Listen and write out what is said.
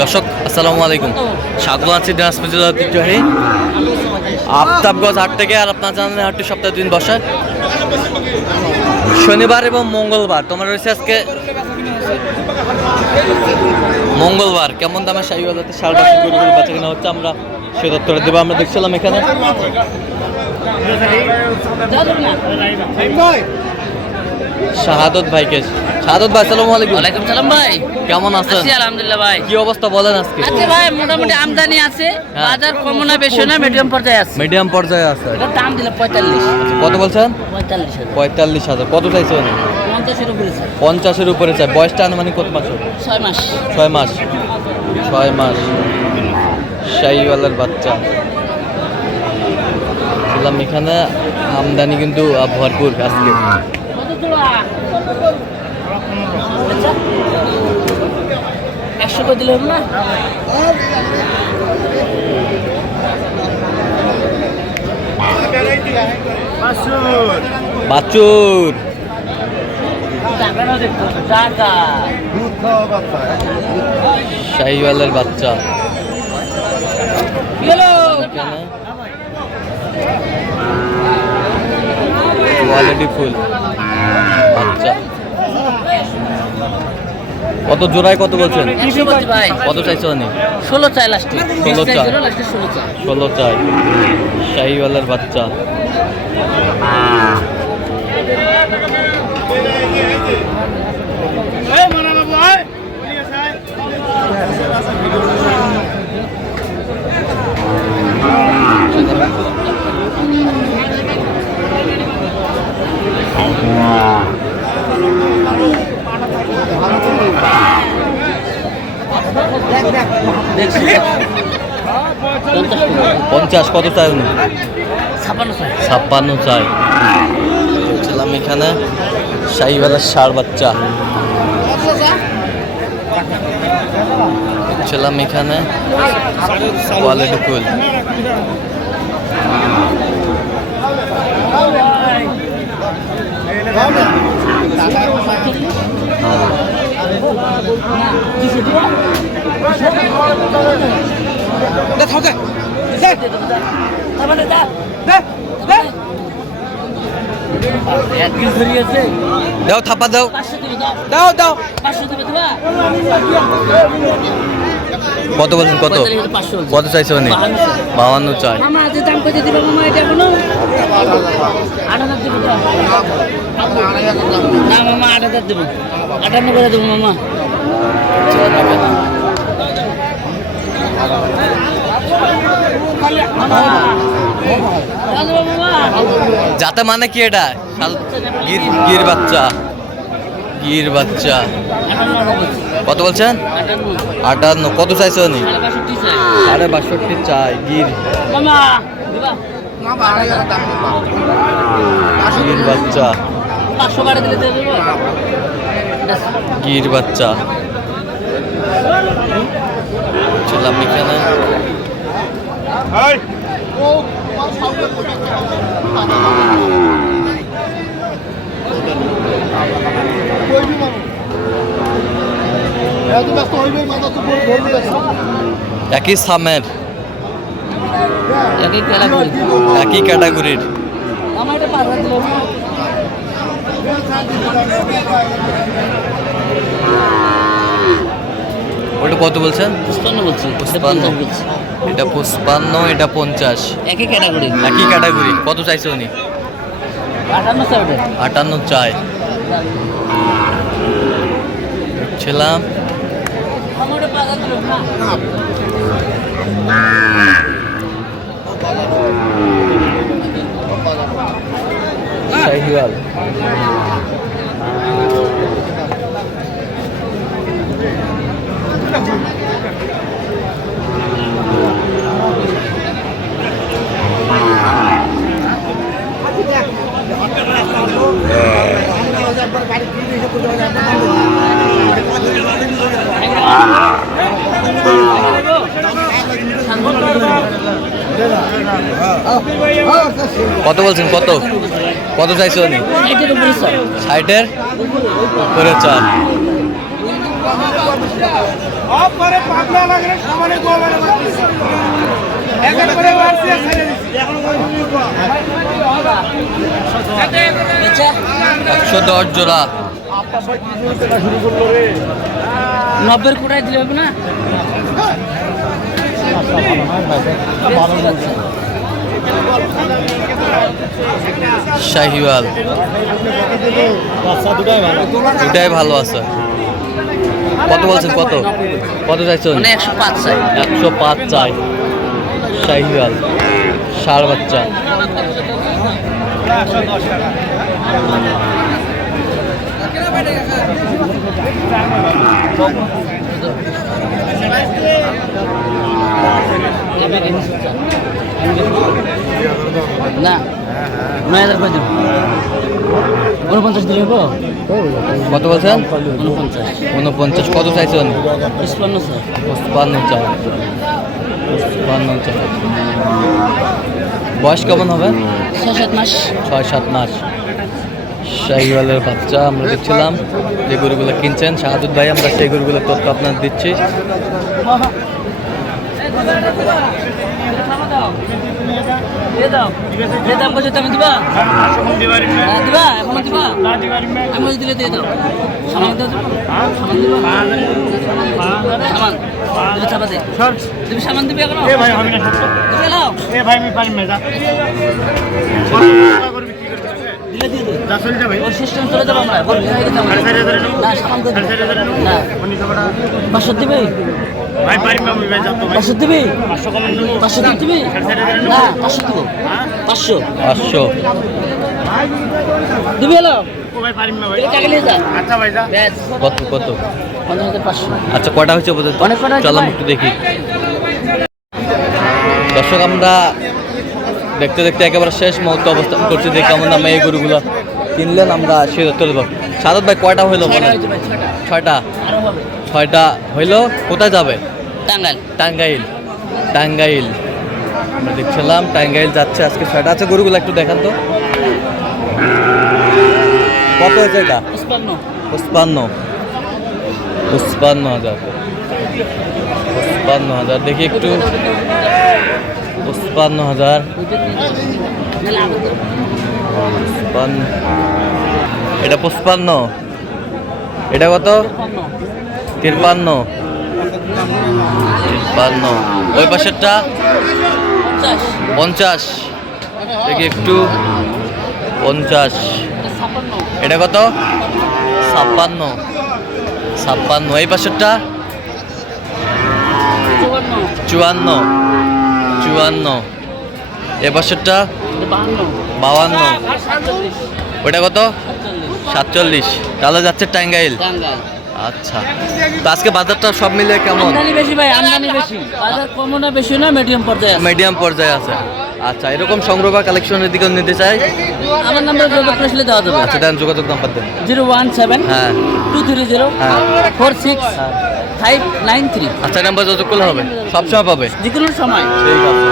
দর্শক আসসালামু আলাইকুম, স্বাগত আছি দিনাজপুর জেলার ঐতিহ্যবাহী আফতাবগঞ্জ হাট থেকে। আর আপনার জানেন হাটটি সপ্তাহে 2 দিন বসে, শনিবার এবং মঙ্গলবার। তোমার রয়েছে আজকে মঙ্গলবার। কেমন দামে শাহিওয়ালাতে শালটা গরুগুলো বেচা কেনা হচ্ছে আমরা সে তথ্যটা দেবো। আমরা দেখছিলাম এখানে শাহাদত ভাইকে। শাহাদত ভাই আসসালামু আলাইকুম। ওয়ালাইকুম সালাম ভাই, কেমন আছেন? আছি আলহামদুলিল্লাহ ভাই। কি অবস্থা বলেন আজকে? আচ্ছা ভাই, মোটামুটি আমদানি আছে, বাজার কম না বেশি না, মিডিয়াম পর্যায়ে আছে। মিডিয়াম পর্যায়ে আছে। এটার দাম দিলে 45। কত বলছেন? 45,000। 45,000। কত চাইছেন? 50-এর উপরে আছে। 50-এর উপরে চাই। বয়সটা আনুমানিক কত মাস? 6 মাস। 6 মাস। 6 মাস শাহিওয়ালের বাচ্চা ছিলাম এখানে। আমদানি কিন্তু ভরপুর আজকে। কত জোড়া? 100 করে দিলে হবে না? বাছুর টাকা শাহিওয়ালের বাচ্চা গেলো। এখানে কোয়ালিটি ফুল বাচ্চা। কত জোড়ায় কত বলছেন? 100 বলছি ভাই। কত চাইছো অনেক? 16 চাই লাস্টে। 16 চাই। 16 চাই। 16 চাই শাহিওয়ালের বাচ্চা। দেখছি 50 কত চাই উনি? 56 চাই। 56 চাই। ছিলাম এখানে শাহিওয়ালের ষাঁড় বাচ্চা ছিলাম এখানে কোয়ালিটি ফুল। দাও থাপা দাও, দাও দাও। কত বলছেন? কত কত চাইছে উনি? 52 চাই। মামা যে দাম কত দিবে মামা? এটা কোনো 8,000 দিবে না মামা, 8,000 দেবো, 58 করে দেবো মামা। যাতে মানে কি এটা? গির গির বাচ্চা, গির বাচ্চা। কত বলছেন? 58। কত চাইছে উনি? 62.5 চাই। গির গির বাচ্চা, গির বাচ্চা ছিলাম এখানে। একই সামের, একই ক্যাটাগরির। ওটা কত বলছেন? 55 বলছি। 55। এটা 55, এটা 50। একই ক্যাটাগরি। একই ক্যাটাগরি। কত চাইছে উনি? 58 চাই। 58 চাই। ছিলাম শাহিওয়াল। কত বলছেন? কত কত চাইছো উনি? 60-এর উপরে চান। একশো 10 জোড়া। 90 কোটায় দিলে হবে না? শাহিওয়াল দুটাই ভালো আছে। কত বলছেন? কত কত চাইছেন? মানে 105 চাই। 105 চাই। শাহিওয়াল ষাঁড় বাচ্চা। না 9000 করে দেবো। 49 দিলে হবো? কত বলছেন? 49। 49। কত চাইছেন? 55 স্যার। 55 চাই। 55 চাই। বয়স কেমন হবে? 6-7 মাস। 6-7 মাস। শাহিওয়ালের বাচ্চা আমরা দেখছিলাম যে গরুগুলো কিনছেন শাহাদুত ভাই, আমরা সেই গরুগুলোর তথ্য আপনার দিচ্ছি। দাম বলছো তুমি দিবা? দিবা এখনো দিবা? আমি দিলে দিয়ে দাও। সামান দাও। সামান দিবা? সামান দিলে চাপা দে। তুমি সামান দিবে এখনো? দিবে নাও। দিলে দিয়ে দে। ওর সিস্টেম চলে যাবো আমরা। না সামান দেবে না। 500 দিবে? 500 দিবি? 500 দিবি? না 500 দিব। 500 500। দিবি হলো? টাকা নিয়ে যা। ব্যাস। কত কত? 50,500। আচ্ছা কটা হচ্ছে বোধ অনেক কটা হয়েছে চলাম ভাই। একটু দেখি। দর্শক আমরা দেখতে দেখতে একেবারে শেষ মুহূর্তে অবস্থান করছি যে কেমন দামে এই গরুগুলো কিনলেন আমরা সে তথ্য দেবো। সাদত ভাই কয়টা হইলো? ছয়টা হয়েছে ভাই, ছয়টা। 6টা। আরো হবে। 6টা হইলো। কোথায় যাবে? টাঙ্গাইল। টাঙ্গাইল। টাঙ্গাইল আমরা দেখছিলাম টাঙ্গাইল যাচ্ছে আজকে 6টা। আছে গরুগুলো একটু দেখান তো কত হয়েছে এটা? 55। 55। 55,000। 55,000 দেখি একটু। 55,000। 55। এটা 55। এটা কত? 53। 53। ওই পাশেরটা 50। দেখি একটু। 50। এটা কত? 56। 56। এই পাশেরটা 54। 54। এ পাশেরটা 52। ওটা কত? 47। তাহলে যাচ্ছে টাঙ্গাইল। আচ্ছা তো আজকে বাজারটা সব মিলে কেমন? আমদানি বেশি ভাই, আমদানি বেশি। বাজার কমও না বেশি না, মিডিয়াম পর্যায়ে আছে। মিডিয়াম পর্যায়ে আছে। আচ্ছা এরকম সংগ্রহ বা কালেকশনের দিকে নিতে চাই, আমার নাম্বার যোগাযোগ করলে দেওয়া যাবে। আচ্ছা দেন যোগাযোগ নাম্বার দেন। 017 হ্যাঁ 230 হ্যাঁ 46 593। আচ্ছা নাম্বার যোগাযোগ করলে হবে, সবসময় পাবে। যে কোনো সময়। ঠিক আছে।